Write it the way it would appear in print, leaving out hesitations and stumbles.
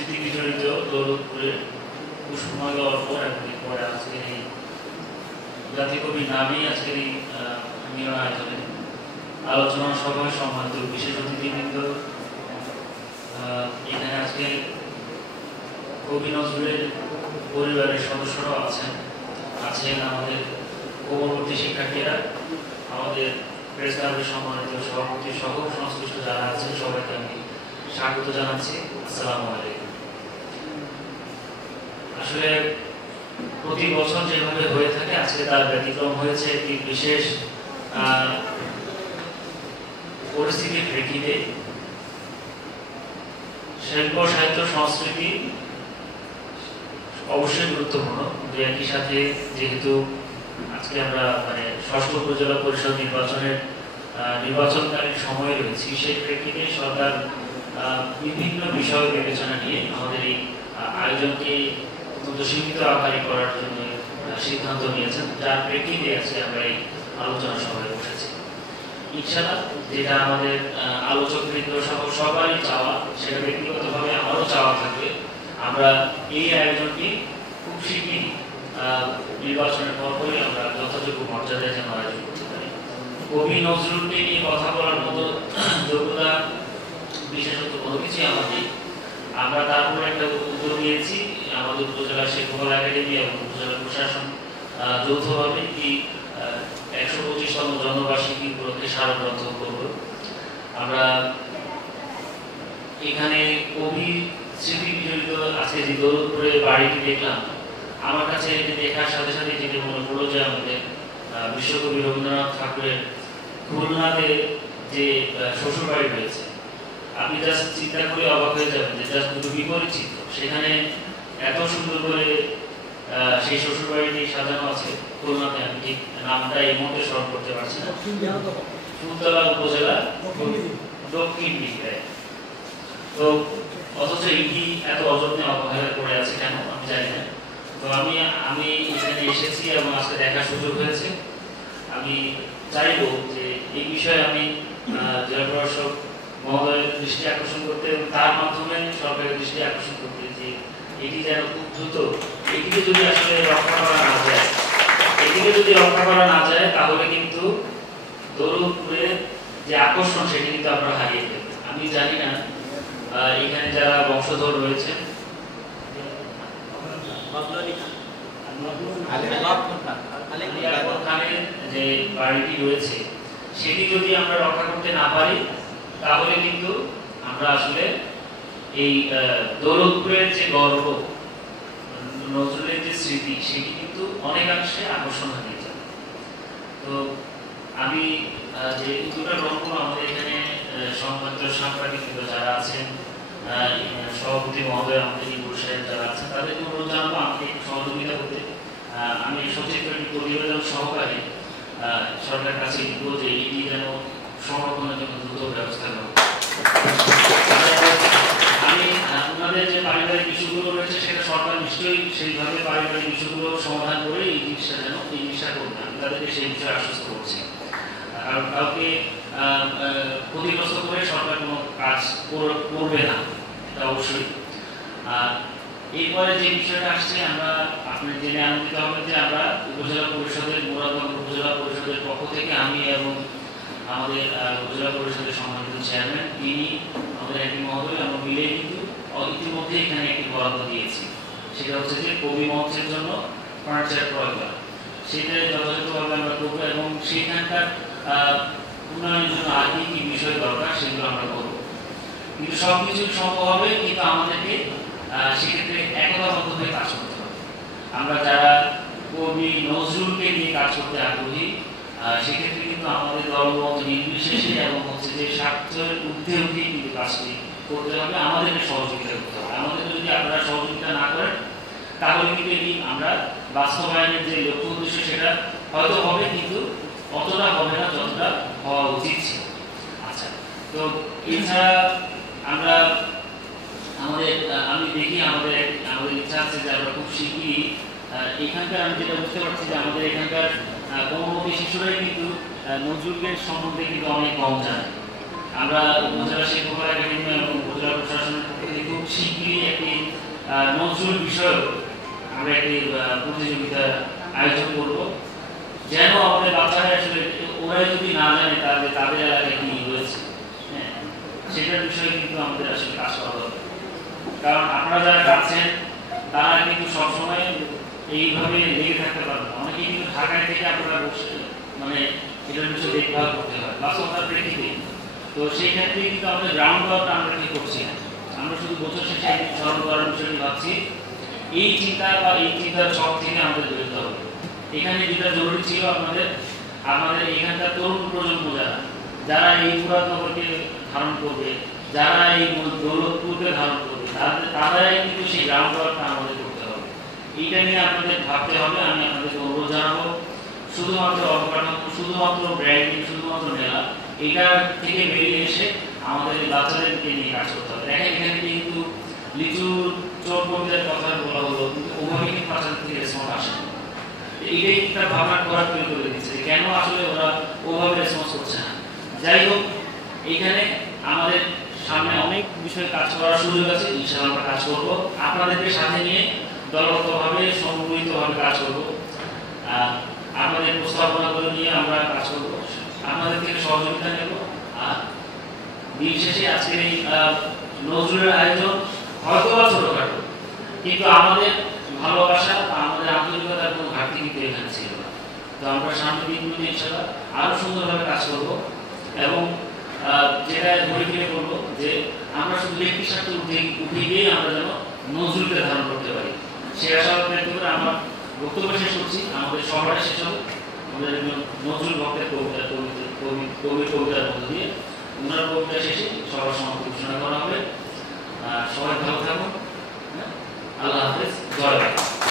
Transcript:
স্মৃতি বিজড়িত দৌলতপুরের কুসুময় গল্প এবং পরে আজকের এই জাতিকবি নামেই আজকের এই মিলন আয়োজনে আলোচনা সভায় সম্মানিত বিশেষ অতিথিবৃন্দ, এখানে আজকে কবি নজরুলের পরিবারের সদস্যরাও আছেন আমাদের পূর্ববর্তী শিক্ষার্থীরা, আমাদের প্রেস ক্লাবের সম্মানিত সভাপতি সহ সংশ্লিষ্ট যারা আছেন সবাইকে আমি স্বাগত জানাচ্ছি। আসসালামু আলাইকুম। আসলে প্রতি বছর যেভাবে হয়ে থাকে আজকে তার ব্যতিক্রম হয়েছে একটি বিশেষ পরিস্থিতির প্রেক্ষিতে। শিল্প সাহিত্য সংস্কৃতি অবশ্যই গুরুত্বপূর্ণ, কিন্তু একই সাথে যেহেতু আজকে আমরা ষষ্ঠ উপজেলা পরিষদ নির্বাচনকালীন সময়ে রয়েছি, সেই প্রেক্ষিতে সরকার বিভিন্ন বিষয় বিবেচনা নিয়ে আমাদের এই আয়োজনকে অত্যন্ত সীমিত আকারে করার জন্য সিদ্ধান্ত নিয়েছেন, যার প্রেক্ষিতে আজকে আমরা এই আলোচনা সভায় বসেছি। ইনশাআল্লাহ যেটা আমাদের আলোচকবৃন্দ সহ সবারই চাওয়া, সেটা ব্যক্তিগতভাবে আমারও চাওয়া থাকবে, আমরা এই আয়োজনটি খুব শীঘ্রই নির্বাচনের পরপরই আমরা যথাযোগ্য মর্যাদায় যেন আয়োজন করতে পারি। কবি নজরুলকে নিয়ে কথা বলার মতো যোগ্যতা বিশেষত কোনো কিছুই আমাদের, আমরা তারপরে একটা উদ্যোগ নিয়েছি, আমাদের উপজেলা শিল্পকলা একাডেমি এবং উপজেলা প্রশাসন যৌথভাবে এই 125তম জন্মবার্ষিকী উপলক্ষে স্মারকগ্রন্থ করব। আমরা এখানে কবি স্মৃতি বিজড়িত আজকে যে দৌলতপুরে বাড়িটি দেখলাম, আমার কাছে এটি দেখার সাথে সাথে যেটি মনে পড়লো যে আমাদের বিশ্বকবি রবীন্দ্রনাথ ঠাকুরের খুলনাতে যে শ্বশুর বাড়ি রয়েছে, আপনি জাস্ট চিন্তা করে অবাক হয়ে যাবেন যে জাস্ট দুটো বিপরীত চিত্র, সেখানে এত সুন্দর করে সেই শ্বশুর বাড়িটি সাজানো আছে খুলনাতে। আমি ঠিক নামটা এই মুহূর্তে স্মরণ করতে পারছি না, ফুলতলা উপজেলা দক্ষিণ দিকে। তো অথচ এটি এত অযত্নে অবহেলা করে আছে কেন আমি জানি না। তো আমি এখানে এসেছি এবং আজকে দেখার সুযোগ হয়েছে। আমি চাইব যে এই বিষয়ে আমি জেলা প্রশাসক মহোদয়ের দৃষ্টি আকর্ষণ করতে এবং তার মাধ্যমে সরকারের দৃষ্টি আকর্ষণ করতে, যে এটি যেন খুব দ্রুত এটিকে যদি আসলে রক্ষা করা না যায়, তাহলে কিন্তু দৌলতপুরের যে আকর্ষণ সেটি কিন্তু আমরা হারিয়ে ফেলব। আমি জানি না এখানে যারা বংশধর রয়েছেন, যে বাড়িটি রয়েছে সেটি যদি আমরা রক্ষা করতে না পারি, তাহলে কিন্তু আমরা আসলে এই দৌলতপুরের যে গর্ব, নজরুলের যে স্মৃতি, সেটি কিন্তু অনেকাংশে আকর্ষণ হারিয়ে যাবে। তো আমি যে উদ্যোগটা গ্রহণ করবো, আমাদের এখানে সম্মানিত সাংবাদিক যারা আছেন, সভাপতি মহোদয়, আমাদের ইবুল সাহেব যারা আছেন, তাদেরকে অনুরোধ জানাবো আমাকে সহযোগিতা করতে। আমি সচিত্র প্রতিবেদন সহকারে সরকারের কাছে লিখব যে এটি যেন সংরক্ষণের জন্য দ্রুত ব্যবস্থা নেওয়া। আমি ওনাদের যে পারিবারিক ইস্যুগুলো রয়েছে, সেটা সরকার নিশ্চয়ই সেইভাবে পারিবারিক ইস্যুগুলো সমাধান করে এই জিনিসটা করবে। আমি তাদেরকে সেই বিষয়ে আশ্বস্ত করছি। কারণ কাউকে ক্ষতিগ্রস্ত করে সরকার কোনো কাজ করবে না, এটা অবশ্যই। এরপরে যে বিষয়টা আসছে, আমরা আপনি জেনে আনন্দিত হবেন যে আমরা উপজেলা পরিষদের মুরাদনগর উপজেলা পরিষদের পক্ষ থেকে আমি এবং আমাদের উপজেলা পরিষদের সম্মানিত চেয়ারম্যান, তিনি আমাদের একটি মহোদয় আমরা মিলে কিন্তু ইতিমধ্যে এখানে একটি বরাদ্দ দিয়েছি। সেটা হচ্ছে যে কবি মঞ্চের জন্য ফার্নিচার ক্রয় করা, সেটা যথাযথভাবে আমরা করবো এবং সেখানকার উন্নয়নের জন্য আর কি কি বিষয় দরকার সেগুলো আমরা করবো। কিন্তু সবকিছু সম্ভব হবে, কিন্তু আমাদেরকে সেক্ষেত্রে একতাবদ্ধ হয়ে কাজ করতে হবে। আমরা যারা কবি নজরুলকে নিয়ে কাজ করতে আগ্রহী, সেক্ষেত্রে কিন্তু আমাদের দলমত নির্বিশেষে এবং হচ্ছে যে স্বার্থের ঊর্ধ্বে উঠেই কিন্তু কাজটি করতে হবে, আমাদেরকে সহযোগিতা করতে হবে। আমাদেরকে যদি আপনারা সহযোগিতা না করেন, তাহলে কিন্তু এটি আমরা বাস্তবায়নের যে লক্ষ্য উদ্দেশ্য সেটা হয়তো হবে, কিন্তু অতটা হবে না যতটা হওয়া উচিত ছিল। আচ্ছা, তো এছাড়া আমরা আমি দেখি আমাদের ইচ্ছা আছে যে আমরা খুব শীঘ্রই এখানকার, আমি যেটা বুঝতে পারছি যে আমাদের এখানকার কর্মবতী শিশুরাই কিন্তু নজরুলের সম্বন্ধে কিন্তু অনেক কম জানে। আমরা উপজেলা শিল্পকলা একাডেমি এবং উপজেলা প্রশাসনের পক্ষ থেকে খুব শীঘ্রই একটি নজরুল বিষয়েও আমরা একটি প্রতিযোগিতা আয়োজন করব, যেন আমাদের বাচ্চারা আসলে ওরা যদি না জানে তাহলে তাদের এলাকায় কি রয়েছে, হ্যাঁ সেটার বিষয়ে কিন্তু আমাদের আসলে কাজ করা দরকার। কারণ আপনারা যারা গাচ্ছেন তারা কিন্তু সবসময় এইভাবে লেগে থাকতে পারবে না। অনেকে কিন্তু ঢাকায় থেকে আপনারা বসে মানে এটার বিষয়ে দেখভাল করতে হয় বাস্তবতার প্রেক্ষিতে। তো সেই ক্ষেত্রে কিন্তু আমাদের গ্রাউন্ড ওয়ার্কটা আমরা কি করছি না, আমরা শুধু বছর শেষে একদিন স্মরণ করার বিষয়টি ভাবছি। এই চিন্তা বা এই চিন্তার ছক থেকে আমাদের বেরোতে হবে। এখানে যেটা জরুরি ছিল আমাদের এখানকার তরুণ প্রজন্ম যারা এই মুরাদনগরকে ধারণ করবে, যারা এই দৌলতপুরকে ধারণ করবে, তারাই কিন্তু সেই গ্রাউন্ড ওয়ার্কটা আমাদের করতে হবে। এইটা নিয়ে আপনাদের ভাবতে হবে। আমি আপনাদেরকে অনুরোধ জানাবো, শুধুমাত্র অবকাঠামো, শুধুমাত্র ব্র্যান্ডিং, শুধুমাত্র মেলা, এটা থেকে বেরিয়ে এসে আমাদের বাচ্চাদেরকে নিয়ে কাজ করতে হবে। দেখেন এখানে কিন্তু লিচু চোর কবিতার কথা বলা হলো, কিন্তু ওভাবে কিন্তু বাচ্চাদের থেকে রেসপন্স আসে না। এইটাই একটা ভাবনার করা তৈরি করে দিচ্ছে কেন আসলে ওরা ওভাবে রেসপন্স করছে না। যাই হোক, এইখানে আমাদের সামনে অনেক বিষয়ে কাজ করার সুযোগ আছে, ইনশাআল্লাহ আমরা কাজ করব। আপনাদেরকে সাথে নিয়ে দলগতভাবে সমন্বিতভাবে কাজ করব। আপনাদের প্রস্তাবনাগুলো নিয়ে আমরা কাজ করব, আপনাদের থেকে সহযোগিতা নেব। আর দিন শেষে আজকের এই নজরুলের আয়োজন হয়তো বা ছোটখাটো, কিন্তু আমাদের ভালোবাসা বা আমাদের আন্তরিকতার কোনো ঘাটতি কিন্তু এখানে ছিল না। তো আমরা সামনের দিনগুলোতে ইনশাআল্লাহ আরও সুন্দরভাবে কাজ করব এবং যেটা ধরে ফিরে করবো যে আমরা শুধু ব্যক্তির সাথে উঠে গিয়ে আমরা যেন নজরুলকে ধারণ করতে পারি। সে আশা ব্যক্ত করে আমার বক্তব্য শেষ করছি। আমাদের সভাটা শেষ হবে আমাদের নজরুল ভক্তের কবিতার মধ্য দিয়ে। ওনার কবিতা শেষে সবার সমাপ্তি ঘোষণা করা হবে। সবাই ভালো থাকুন। আল্লাহ হাফেজ। জয় বাংলা।